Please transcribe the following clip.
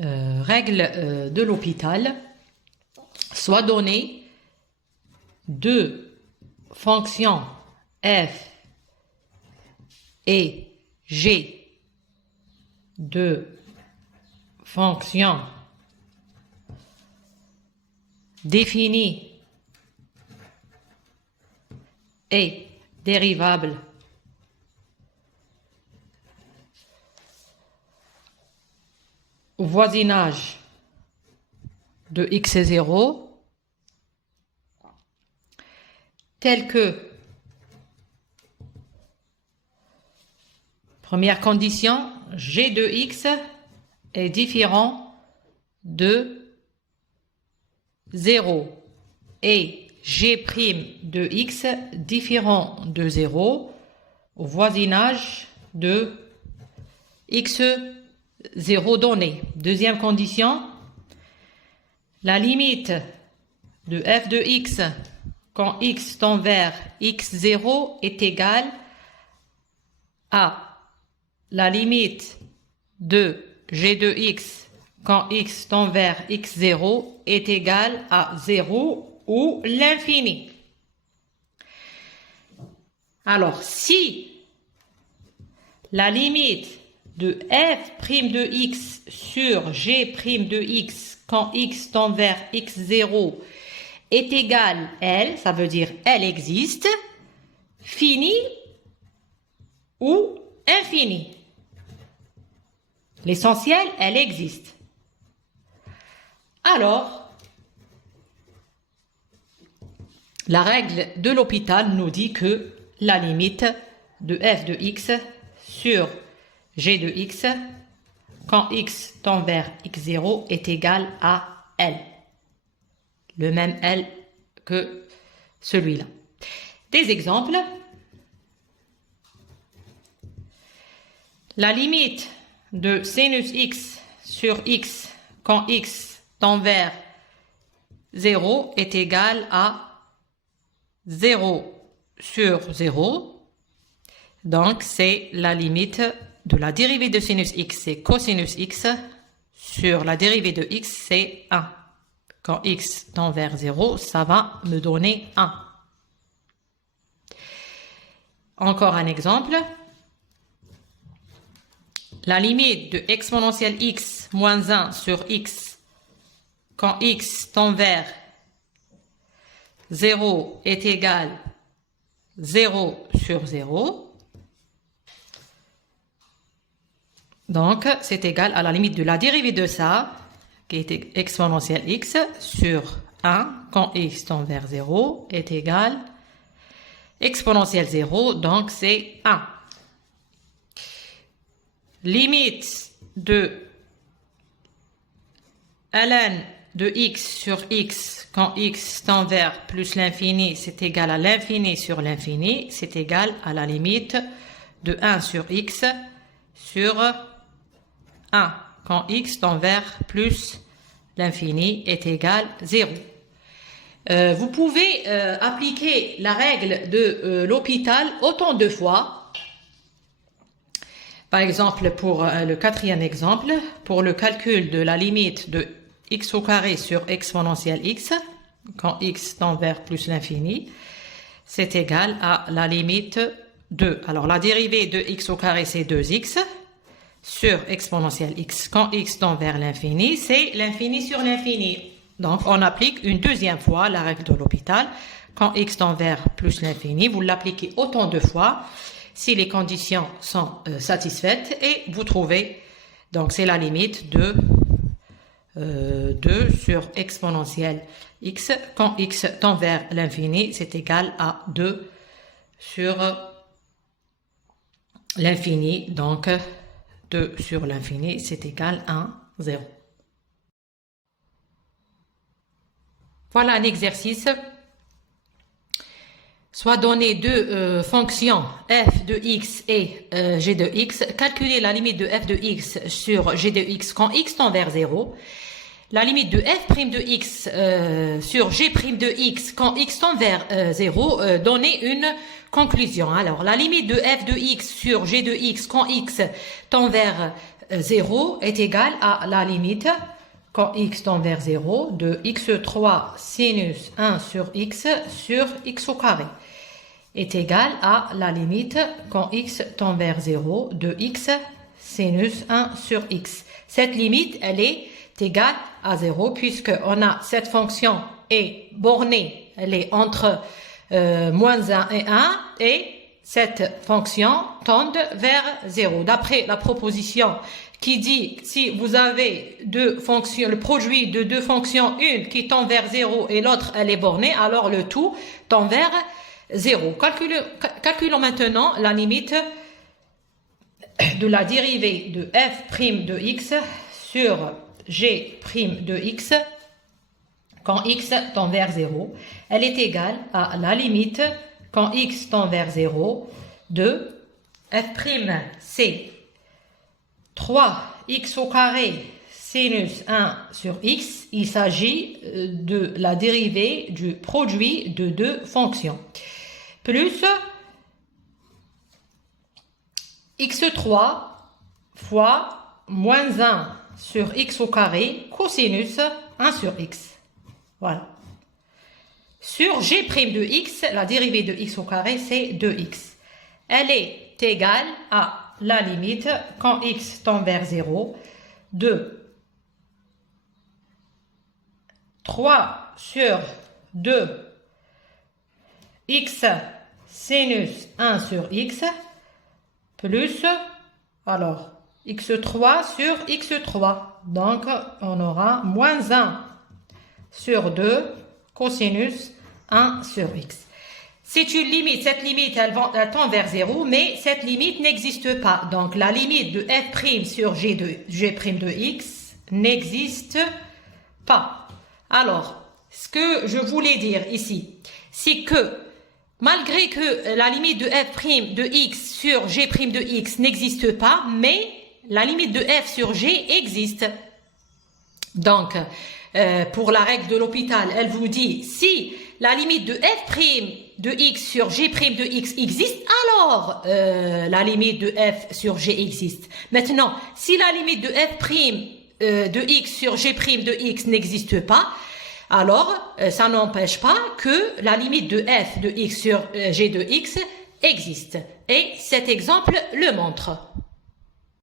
règle de l'hôpital, soit donné deux fonctions f et g, deux fonctions définies et dérivables au voisinage de x est 0, tel que première condition, g de x est différent de 0 et g' de x différent de 0 au voisinage de x0 donné. Deuxième condition, la limite de f de x quand x tend vers x0 est égale à la limite de g de x quand x tend vers x0 est égal à 0 ou l'infini. Alors, si la limite de f' de x sur g' de x quand x tend vers x0 est égale L, ça veut dire elle existe, fini ou infini. L'essentiel, elle existe. Alors, la règle de l'hôpital nous dit que la limite de f de x sur g de x quand x tend vers x0 est égale à L. Le même L que celui-là. Des exemples. La limite de sinus x sur x quand x tend vers 0 est égale à 0 sur 0. Donc, c'est la limite de la dérivée de sinus x, c'est cosinus x, sur la dérivée de x, c'est 1. Quand x tend vers 0, ça va me donner 1. Encore un exemple. La limite de exponentielle x moins 1 sur x quand x tend vers 0 est égal 0 sur 0. Donc, c'est égal à la limite de la dérivée de ça, qui est exponentielle x, sur 1, quand x tend vers 0, est égal exponentielle 0, donc c'est 1. Limite de ln de x sur x, quand x tend vers plus l'infini, c'est égal à l'infini sur l'infini, c'est égal à la limite de 1 sur x sur 1, quand x tend vers plus l'infini est égal 0. Vous pouvez appliquer la règle de l'hôpital autant de fois. Par exemple, pour le quatrième exemple, pour le calcul de la limite de x au carré sur exponentielle x, quand x tend vers plus l'infini, c'est égal à la limite de, alors la dérivée de x au carré c'est 2x, sur exponentielle x, quand x tend vers l'infini, c'est l'infini sur l'infini. Donc, on applique une deuxième fois la règle de l'hôpital. Quand x tend vers plus l'infini, vous l'appliquez autant de fois si les conditions sont satisfaites et vous trouvez, donc c'est la limite de 2 sur exponentielle x. Quand x tend vers l'infini, c'est égal à 2 sur l'infini. Donc, 2 sur l'infini, c'est égal à 0. Voilà un exercice. Soit donné deux fonctions f de x et g de x. Calculer la limite de f de x sur g de x quand x tend vers 0. La limite de f' de x sur g' de x quand x tend vers 0. Donner une Conclusion. Alors, la limite de f de x sur g de x quand x tend vers 0 est égale à la limite quand x tend vers 0 de x3 sinus 1 sur x au carré est égale à la limite quand x tend vers 0 de x sinus 1 sur x. Cette limite, elle est égale à 0 puisque on a cette fonction est bornée, elle est entre moins 1 et 1 et cette fonction tend vers 0. D'après la proposition qui dit si vous avez deux fonctions, le produit de deux fonctions, une qui tend vers 0 et l'autre elle est bornée, alors le tout tend vers 0. Calculons maintenant la limite de la dérivée de f' de x sur g' de x quand x tend vers 0. Elle est égale à la limite quand x tend vers 0 de f', c'est 3x au carré sinus 1 sur x. Il s'agit de la dérivée du produit de deux fonctions. Plus x3 fois moins 1 sur x au carré cosinus 1 sur x. Voilà. Sur g' de x, la dérivée de x au carré, c'est 2x. Elle est égale à la limite, quand x tend vers 0, de 3 sur 2 x sinus 1 sur x, plus, alors, x3 sur x3. Donc, on aura moins 1 sur 2 cosinus 1 sur x. C'est une limite, cette limite elle tend vers 0, mais cette limite n'existe pas. Donc la limite de f' sur g' de x n'existe pas. Alors, ce que je voulais dire ici, c'est que malgré que la limite de f' de x sur g' de x n'existe pas, mais la limite de f sur g existe. Donc, pour la règle de l'hôpital, elle vous dit si la limite de f' de x sur g' de x existe, alors la limite de f sur g existe. Maintenant, si la limite de f' de x sur g' de x n'existe pas, alors ça n'empêche pas que la limite de f de x sur g de x existe. Et cet exemple le montre.